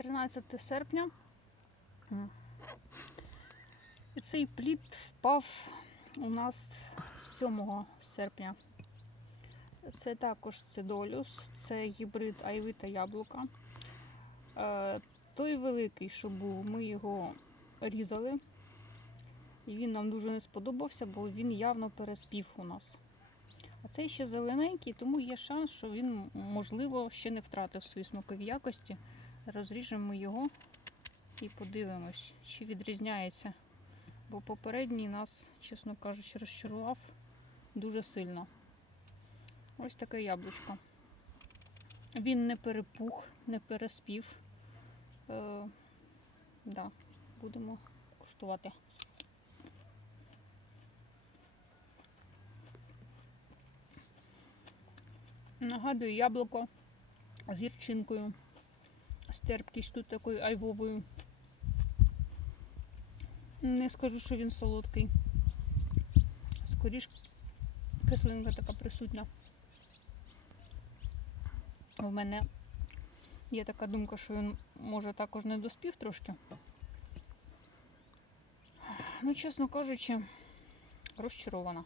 13 серпня. І цей плід впав у нас 7 серпня. Це також цидолюс, це гібрид айви та яблука. Е, той великий, що був, ми його різали. І він нам дуже не сподобався, бо він явно переспів у нас. А цей ще зелененький, тому є шанс, що він, можливо, ще не втратив свої смакові якості. Розріжемо його і подивимось, чи відрізняється. Бо попередній нас, чесно кажучи, розчарував дуже сильно. Ось таке яблучко. Він не перепух, не переспів. Е, да, будемо куштувати. Нагадую, яблуко з гірчинкою, з терпкістю такою айвовою. Не скажу, що він солодкий. Скоріш кислинка така присутня. У мене є така думка, що він може також не доспів трошки. Ну, чесно кажучи, розчарована.